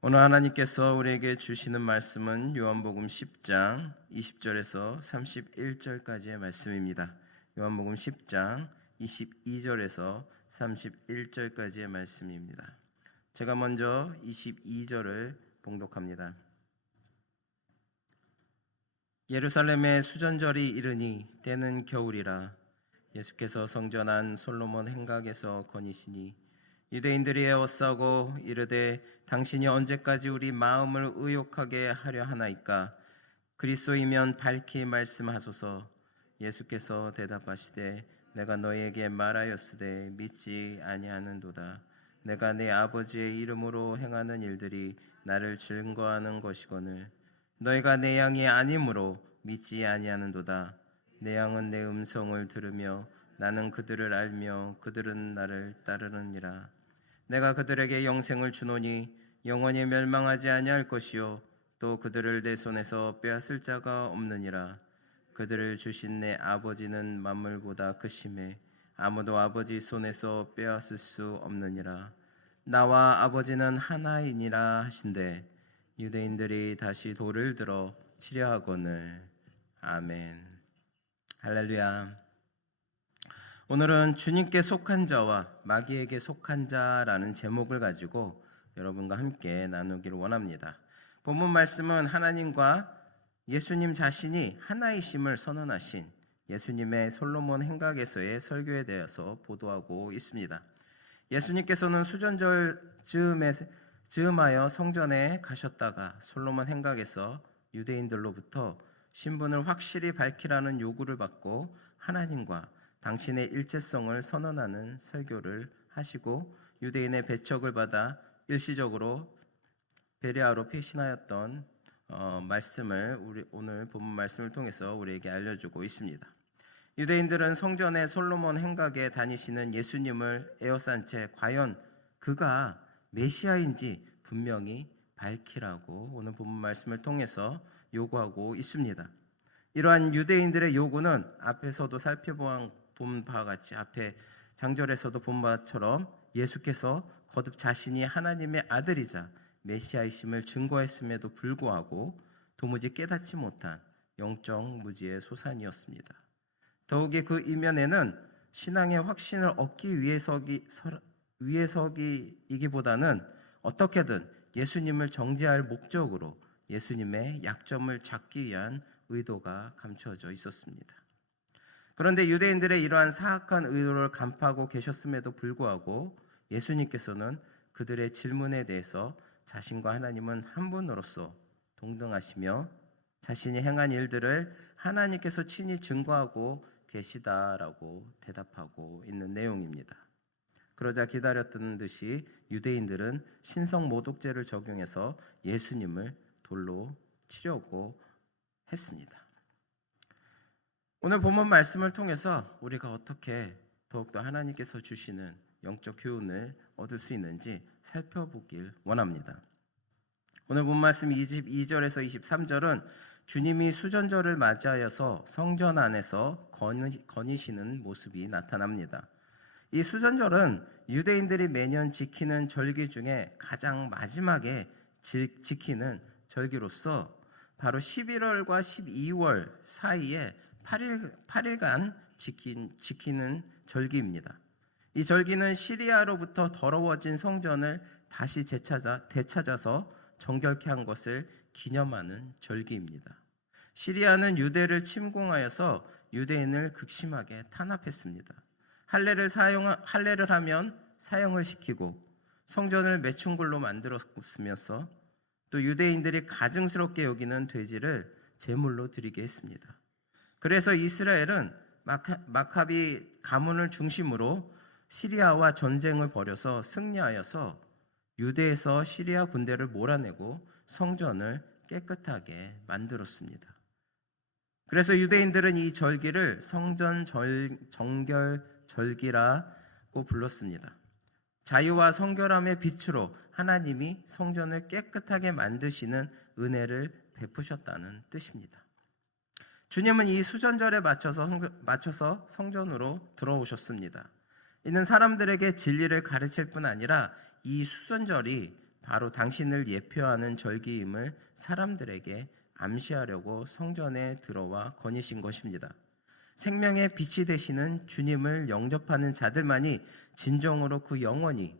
오늘 하나님께서 우리에게 주시는 말씀은 요한복음 10장 20절에서 31절까지의 말씀입니다. 요한복음 10장 22절에서 31절까지의 말씀입니다. 제가 먼저 22절을 봉독합니다. 예루살렘에 수전절이 이르니 때는 겨울이라. 예수께서 성전한 솔로몬 행각에서 거니시니 유대인들이 에워싸고 이르되 당신이 언제까지 우리 마음을 의욕하게 하려 하나이까? 그리스도이면 밝히 말씀하소서. 예수께서 대답하시되 내가 너희에게 말하였으되 믿지 아니하는도다. 내가 내 아버지의 이름으로 행하는 일들이 나를 증거하는 것이거늘 너희가 내 양이 아니므로 믿지 아니하는도다. 내 양은 내 음성을 들으며 나는 그들을 알며 그들은 나를 따르느니라. 내가 그들에게 영생을 주노니 영원히 멸망하지 아니할 것이요 또 그들을 내 손에서 빼앗을 자가 없느니라. 그들을 주신 내 아버지는 만물보다 크심에 아무도 아버지 손에서 빼앗을 수 없느니라. 나와 아버지는 하나이니라 하신대 유대인들이 다시 돌을 들어 치려 하거늘. 아멘. 할렐루야. 오늘은 주님께 속한 자와 마귀에게 속한 자라는 제목을 가지고 여러분과 함께 나누기를 원합니다. 본문 말씀은 하나님과 예수님 자신이 하나이심을 선언하신 예수님의 솔로몬 행각에서의 설교에 대해서 보도하고 있습니다. 예수님께서는 수전절 즈음하여 성전에 가셨다가 솔로몬 행각에서 유대인들로부터 신분을 확실히 밝히라는 요구를 받고 하나님과 당신의 일체성을 선언하는 설교를 하시고 유대인의 배척을 받아 일시적으로 베레아로 피신하였던 말씀을 오늘 본문 말씀을 통해서 우리에게 알려주고 있습니다. 유대인들은 성전의 솔로몬 행각에 다니시는 예수님을 에워싼 채 과연 그가 메시아인지 분명히 밝히라고 오늘 본문 말씀을 통해서 요구하고 있습니다. 이러한 유대인들의 요구는 앞에서도 살펴본 바와 같이 앞에 장절에서도 본 바처럼 예수께서 거듭 자신이 하나님의 아들이자 메시아이심을 증거했음에도 불구하고 도무지 깨닫지 못한 영적 무지의 소산이었습니다. 더욱이 그 이면에는 신앙의 확신을 얻기 위해서이기보다는 어떻게든 예수님을 정죄할 목적으로 예수님의 약점을 잡기 위한 의도가 감춰져 있었습니다. 그런데 유대인들의 이러한 사악한 의도를 간파하고 계셨음에도 불구하고 예수님께서는 그들의 질문에 대해서 자신과 하나님은 한 분으로서 동등하시며 자신이 행한 일들을 하나님께서 친히 증거하고 계시다라고 대답하고 있는 내용입니다. 그러자 기다렸던 듯이 유대인들은 신성 모독죄를 적용해서 예수님을 돌로 치려고 했습니다. 오늘 본문 말씀을 통해서 우리가 어떻게 더욱더 하나님께서 주시는 영적 교훈을 얻을 수 있는지 살펴보길 원합니다. 오늘 본문 말씀 22절에서 23절은 주님이 수전절을 맞이하여서 성전 안에서 거니시는 모습이 나타납니다. 이 수전절은 유대인들이 매년 지키는 절기 중에 가장 마지막에 지키는 절기로서 바로 11월과 12월 사이에 8일간 지키는 절기입니다. 이 절기는 시리아로부터 더러워진 성전을 다시 되찾아서 정결케 한 것을 기념하는 절기입니다. 시리아는 유대를 침공하여서 유대인을 극심하게 탄압했습니다. 할례를 하면 사형을 시키고 성전을 매춘굴로 만들었으면서 또 유대인들이 가증스럽게 여기는 돼지를 제물로 드리게 했습니다. 그래서 이스라엘은 마카비 가문을 중심으로 시리아와 전쟁을 벌여서 승리하여서 유대에서 시리아 군대를 몰아내고 성전을 깨끗하게 만들었습니다. 그래서 유대인들은 이 절기를 성전 정결 절기라고 불렀습니다. 자유와 성결함의 빛으로 하나님이 성전을 깨끗하게 만드시는 은혜를 베푸셨다는 뜻입니다. 주님은 이 수전절에 맞춰서 성전으로 들어오셨습니다. 이는 사람들에게 진리를 가르칠 뿐 아니라 이 수전절이 바로 당신을 예표하는 절기임을 사람들에게 암시하려고 성전에 들어와 거니신 것입니다. 생명의 빛이 되시는 주님을 영접하는 자들만이 진정으로 그 영혼이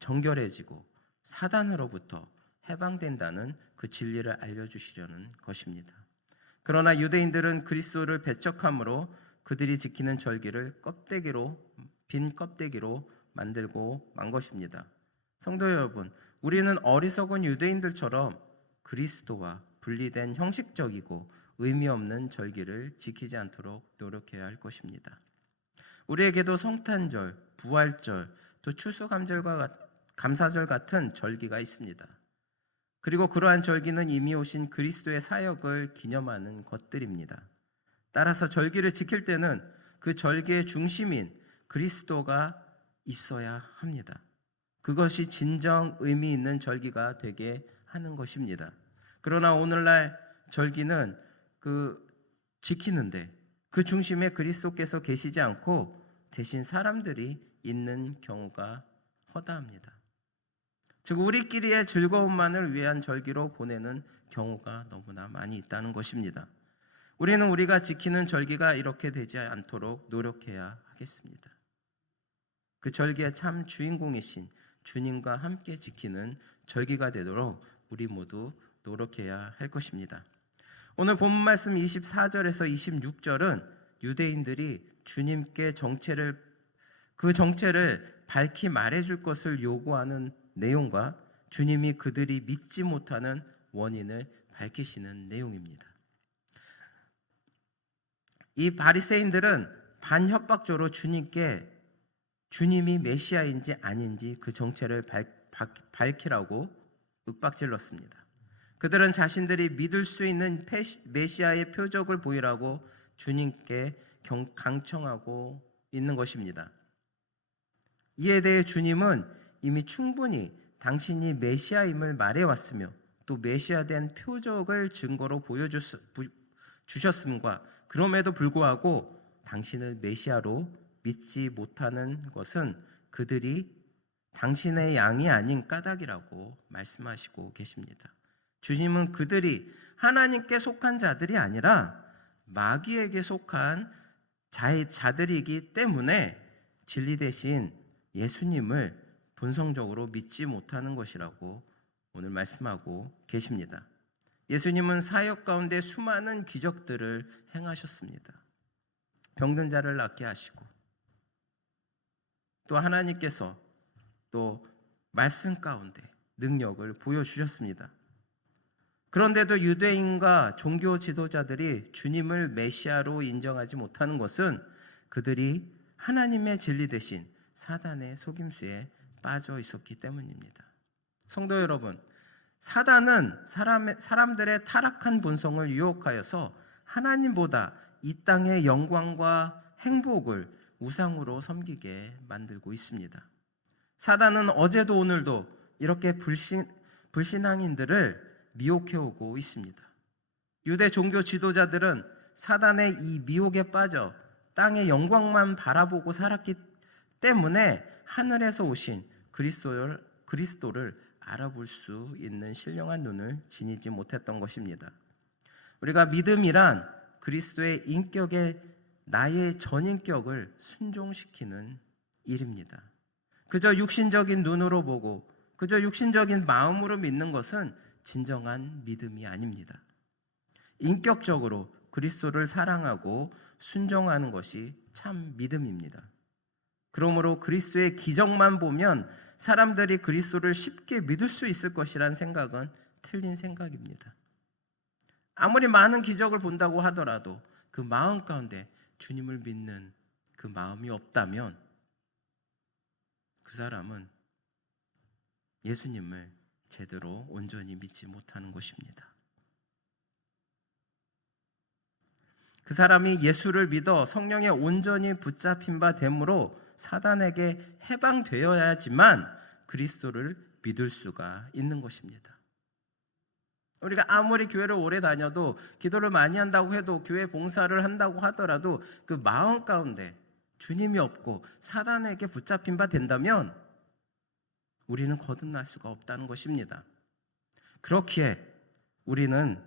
정결해지고 사단으로부터 해방된다는 그 진리를 알려주시려는 것입니다. 그러나 유대인들은 그리스도를 배척함으로 그들이 지키는 절기를 빈 껍데기로 만들고 만 것입니다. 성도 여러분, 우리는 어리석은 유대인들처럼 그리스도와 분리된 형식적이고 의미 없는 절기를 지키지 않도록 노력해야 할 것입니다. 우리에게도 성탄절, 부활절, 또 추수감사절 같은 절기가 있습니다. 그리고 그러한 절기는 이미 오신 그리스도의 사역을 기념하는 것들입니다. 따라서 절기를 지킬 때는 그 절기의 중심인 그리스도가 있어야 합니다. 그것이 진정 의미 있는 절기가 되게 하는 것입니다. 그러나 오늘날 절기는 지키는데 그 중심에 그리스도께서 계시지 않고 대신 사람들이 있는 경우가 허다합니다. 즉 우리끼리의 즐거움만을 위한 절기로 보내는 경우가 너무나 많이 있다는 것입니다. 우리는 우리가 지키는 절기가 이렇게 되지 않도록 노력해야 하겠습니다. 그 절기의 참 주인공이신 주님과 함께 지키는 절기가 되도록 우리 모두 노력해야 할 것입니다. 오늘 본문 말씀 24절에서 26절은 유대인들이 주님께 그 정체를 밝히 말해줄 것을 요구하는 내용과 주님이 그들이 믿지 못하는 원인을 밝히시는 내용입니다. 이 바리새인들은 반협박조로 주님이 메시아인지 아닌지 그 정체를 밝히라고 윽박질렀습니다. 그들은 자신들이 믿을 수 있는 메시아의 표적을 보이라고 주님께 강청하고 있는 것입니다. 이에 대해 주님은 이미 충분히 당신이 메시아임을 말해왔으며 또 메시아된 표적을 증거로 보여주셨음과 그럼에도 불구하고 당신을 메시아로 믿지 못하는 것은 그들이 당신의 양이 아닌 까닭이라고 말씀하시고 계십니다. 주님은 그들이 하나님께 속한 자들이 아니라 마귀에게 속한 자들이기 때문에 진리 대신 예수님을 본성적으로 믿지 못하는 것이라고 오늘 말씀하고 계십니다. 예수님은 사역 가운데 수많은 기적들을 행하셨습니다. 병든 자를 낫게 하시고 또 하나님께서 또 말씀 가운데 능력을 보여주셨습니다. 그런데도 유대인과 종교 지도자들이 주님을 메시아로 인정하지 못하는 것은 그들이 하나님의 진리 대신 사단의 속임수에 빠져 있었기 때문입니다. 성도 여러분, 사단은 사람들의 타락한 본성을 유혹하여서 하나님보다 이 땅의 영광과 행복을 우상으로 섬기게 만들고 있습니다. 사단은 어제도 오늘도 이렇게 불신앙인들을 미혹해오고 있습니다. 유대 종교 지도자들은 사단의 이 미혹에 빠져 땅의 영광만 바라보고 살았기 때문에 하늘에서 오신 그리스도를 알아볼 수 있는 신령한 눈을 지니지 못했던 것입니다. 우리가 믿음이란 그리스도의 인격에 나의 전인격을 순종시키는 일입니다. 그저 육신적인 눈으로 보고 그저 육신적인 마음으로 믿는 것은 진정한 믿음이 아닙니다. 인격적으로 그리스도를 사랑하고 순종하는 것이 참 믿음입니다. 그러므로 그리스도의 기적만 보면 사람들이 그리스도를 쉽게 믿을 수 있을 것이란 생각은 틀린 생각입니다. 아무리 많은 기적을 본다고 하더라도 그 마음 가운데 주님을 믿는 그 마음이 없다면 그 사람은 예수님을 제대로 온전히 믿지 못하는 것입니다. 그 사람이 예수를 믿어 성령에 온전히 붙잡힌 바 되므로 사단에게 해방되어야지만 그리스도를 믿을 수가 있는 것입니다. 우리가 아무리 교회를 오래 다녀도 기도를 많이 한다고 해도 교회 봉사를 한다고 하더라도 그 마음 가운데 주님이 없고 사단에게 붙잡힌 바 된다면 우리는 거듭날 수가 없다는 것입니다. 그렇기에 우리는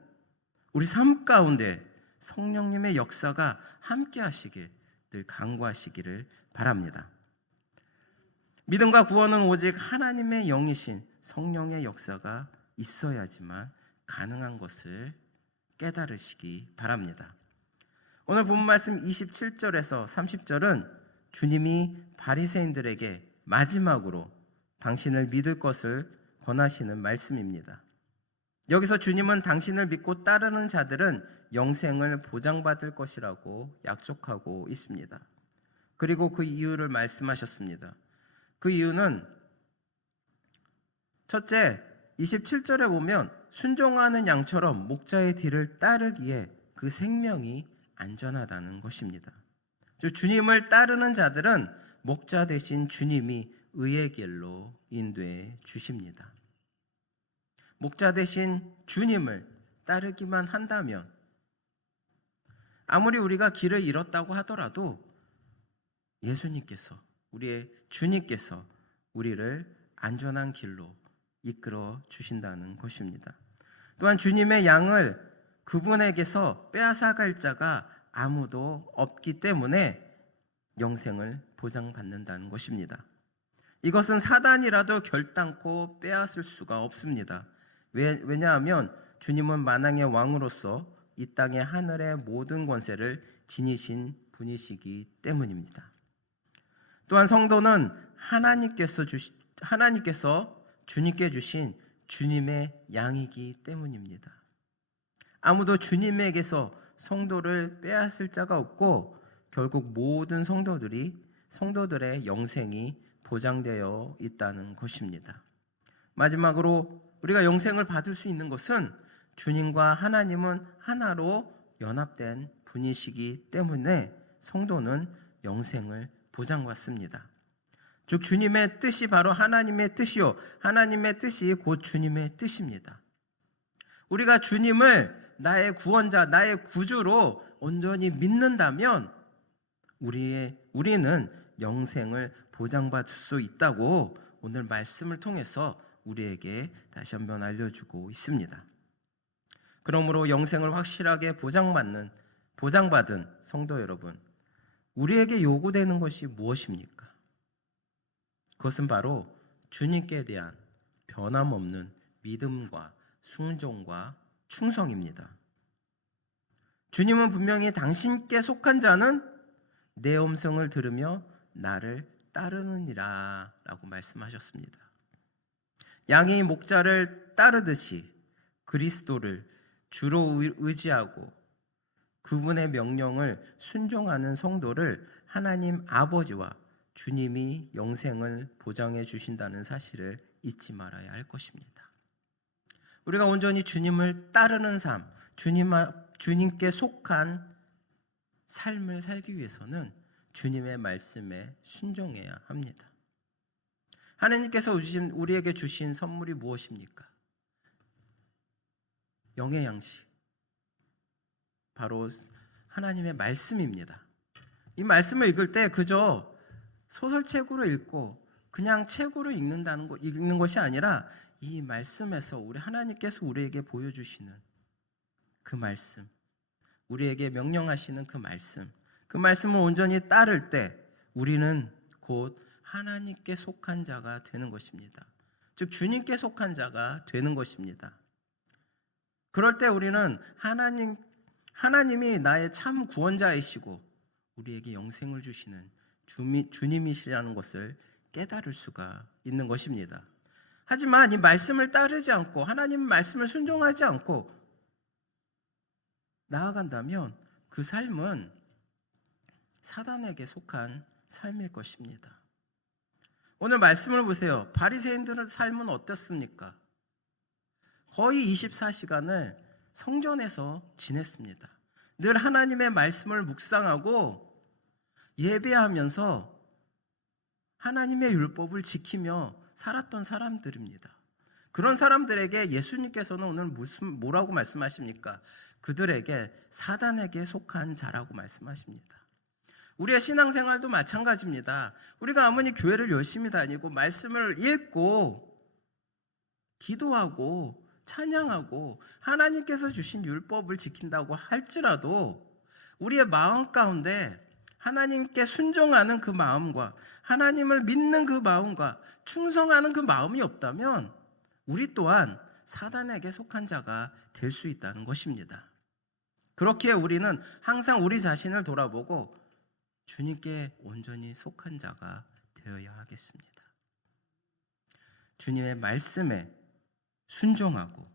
우리 삶 가운데 성령님의 역사가 함께 하시길 늘 간구하시기를 바랍니다. 믿음과 구원은 오직 하나님의 영이신 성령의 역사가 있어야지만 가능한 것을 깨달으시기 바랍니다. 오늘 본 말씀 27절에서 30절은 주님이 바리새인들에게 마지막으로 당신을 믿을 것을 권하시는 말씀입니다. 여기서 주님은 당신을 믿고 따르는 자들은 영생을 보장받을 것이라고 약속하고 있습니다. 그리고 그 이유를 말씀하셨습니다. 그 이유는 첫째, 27절에 보면 순종하는 양처럼 목자의 뒤를 따르기에 그 생명이 안전하다는 것입니다. 즉 주님을 따르는 자들은 목자 대신 주님이 의의 길로 인도해 주십니다. 목자 대신 주님을 따르기만 한다면 아무리 우리가 길을 잃었다고 하더라도 예수님께서, 우리의 주님께서 우리를 안전한 길로 이끌어 주신다는 것입니다. 또한 주님의 양을 그분에게서 빼앗아갈 자가 아무도 없기 때문에 영생을 보장받는다는 것입니다. 이것은 사단이라도 결단코 빼앗을 수가 없습니다. 왜냐하면 주님은 만왕의 왕으로서 이 땅의 하늘의 모든 권세를 지니신 분이시기 때문입니다. 또한 성도는 하나님께서 주님께 주신 주님의 양이기 때문입니다. 아무도 주님에게서 성도를 빼앗을 자가 없고 결국 모든 성도들의 영생이 보장되어 있다는 것입니다. 마지막으로 우리가 영생을 받을 수 있는 것은 주님과 하나님은 하나로 연합된 분이시기 때문에 성도는 영생을 보장받습니다. 즉 주님의 뜻이 바로 하나님의 뜻이요 하나님의 뜻이 곧 주님의 뜻입니다. 우리가 주님을 나의 구원자, 나의 구주로 온전히 믿는다면 우리는 영생을 보장받을 수 있다고 오늘 말씀을 통해서 우리에게 다시 한번 알려주고 있습니다. 그러므로 영생을 확실하게 보장받은 성도 여러분, 우리에게 요구되는 것이 무엇입니까? 그것은 바로 주님께 대한 변함없는 믿음과 순종과 충성입니다. 주님은 분명히 당신께 속한 자는 내 음성을 들으며 나를 따르느니라 라고 말씀하셨습니다. 양이 목자를 따르듯이 그리스도를 주로 의지하고 그분의 명령을 순종하는 성도를 하나님 아버지와 주님이 영생을 보장해 주신다는 사실을 잊지 말아야 할 것입니다. 우리가 온전히 주님을 따르는 삶, 주님께 속한 삶을 살기 위해서는 주님의 말씀에 순종해야 합니다. 하나님께서 우리에게 주신 선물이 무엇입니까? 영의 양식, 바로 하나님의 말씀입니다. 이 말씀을 읽을 때 그저 소설책으로 읽고 그냥 책으로 읽는 것이 아니라 이 말씀에서 우리 하나님께서 우리에게 보여주시는 그 말씀, 우리에게 명령하시는 그 말씀을 온전히 따를 때 우리는 곧 하나님께 속한 자가 되는 것입니다. 즉 주님께 속한 자가 되는 것입니다. 그럴 때 우리는 하나님이 나의 참 구원자이시고 우리에게 영생을 주시는 주님이시라는 것을 깨달을 수가 있는 것입니다. 하지만 이 말씀을 따르지 않고 하나님 말씀을 순종하지 않고 나아간다면 그 삶은 사단에게 속한 삶일 것입니다. 오늘 말씀을 보세요. 바리새인들의 삶은 어떻습니까? 거의 24시간을 성전에서 지냈습니다. 늘 하나님의 말씀을 묵상하고 예배하면서 하나님의 율법을 지키며 살았던 사람들입니다. 그런 사람들에게 예수님께서는 오늘 뭐라고 말씀하십니까? 그들에게 사단에게 속한 자라고 말씀하십니다. 우리의 신앙생활도 마찬가지입니다. 우리가 아무리 교회를 열심히 다니고 말씀을 읽고 기도하고 찬양하고 하나님께서 주신 율법을 지킨다고 할지라도 우리의 마음 가운데 하나님께 순종하는 그 마음과 하나님을 믿는 그 마음과 충성하는 그 마음이 없다면 우리 또한 사단에게 속한 자가 될 수 있다는 것입니다. 그렇기에 우리는 항상 우리 자신을 돌아보고 주님께 온전히 속한 자가 되어야 하겠습니다. 주님의 말씀에 순종하고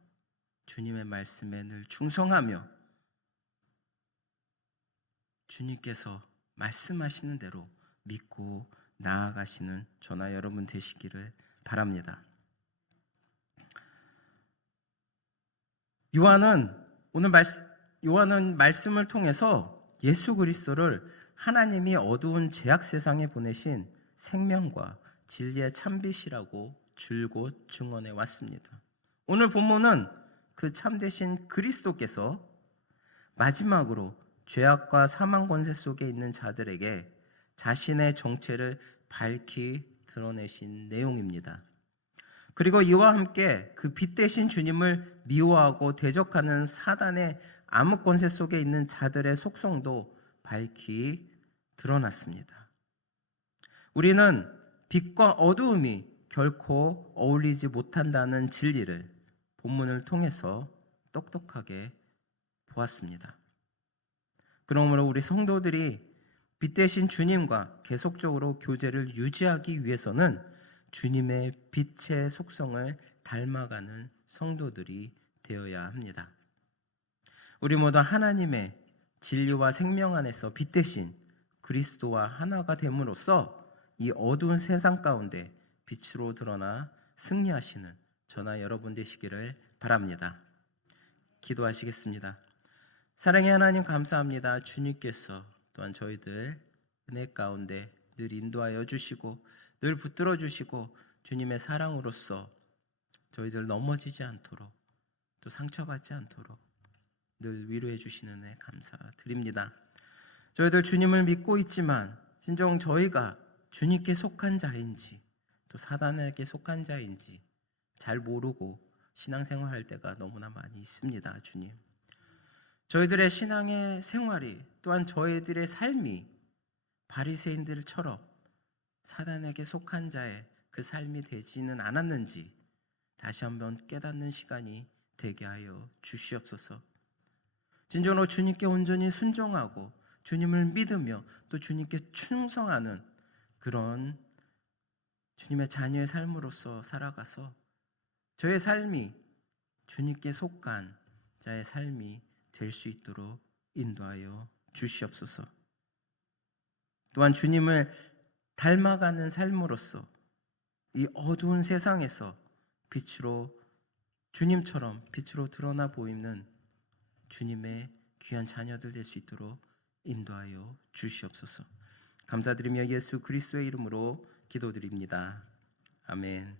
주님의 말씀에 늘 충성하며 주님께서 말씀하시는 대로 믿고 나아가시는 저나 여러분 되시기를 바랍니다. 요한은 말씀을 통해서 예수 그리스도를 하나님이 어두운 죄악 세상에 보내신 생명과 진리의 참빛이라고 줄곧 증언해 왔습니다. 오늘 본문은 그 참되신 그리스도께서 마지막으로 죄악과 사망 권세 속에 있는 자들에게 자신의 정체를 밝히 드러내신 내용입니다. 그리고 이와 함께 그 빛 대신 주님을 미워하고 대적하는 사단의 암흑 권세 속에 있는 자들의 속성도 밝히 드러났습니다. 우리는 빛과 어두움이 결코 어울리지 못한다는 진리를 본문을 통해서 똑똑하게 보았습니다. 그러므로 우리 성도들이 빛 대신 주님과 계속적으로 교제를 유지하기 위해서는 주님의 빛의 속성을 닮아가는 성도들이 되어야 합니다. 우리 모두 하나님의 진리와 생명 안에서 빛 대신 그리스도와 하나가 됨으로써 이 어두운 세상 가운데 빛으로 드러나 승리하시는 저나 여러분 되시기를 바랍니다. 기도하시겠습니다. 사랑의 하나님 감사합니다. 주님께서 또한 저희들 은혜 가운데 늘 인도하여 주시고 늘 붙들어 주시고 주님의 사랑으로서 저희들 넘어지지 않도록 또 상처받지 않도록 늘 위로해 주시는 은혜 감사드립니다. 저희들 주님을 믿고 있지만 진정 저희가 주님께 속한 자인지 또 사단에게 속한 자인지 잘 모르고 신앙생활할 때가 너무나 많이 있습니다. 주님, 저희들의 신앙의 생활이 또한 저희들의 삶이 바리새인들처럼 사단에게 속한 자의 그 삶이 되지는 않았는지 다시 한번 깨닫는 시간이 되게 하여 주시옵소서. 진정으로 주님께 온전히 순종하고 주님을 믿으며 또 주님께 충성하는 그런 주님의 자녀의 삶으로서 살아가서 저의 삶이 주님께 속한 자의 삶이 될 수 있도록 인도하여 주시옵소서. 또한 주님을 닮아가는 삶으로서 이 어두운 세상에서 빛으로 주님처럼 빛으로 드러나 보이는 주님의 귀한 자녀들 될 수 있도록 인도하여 주시옵소서. 감사드리며 예수 그리스도의 이름으로 기도드립니다. 아멘.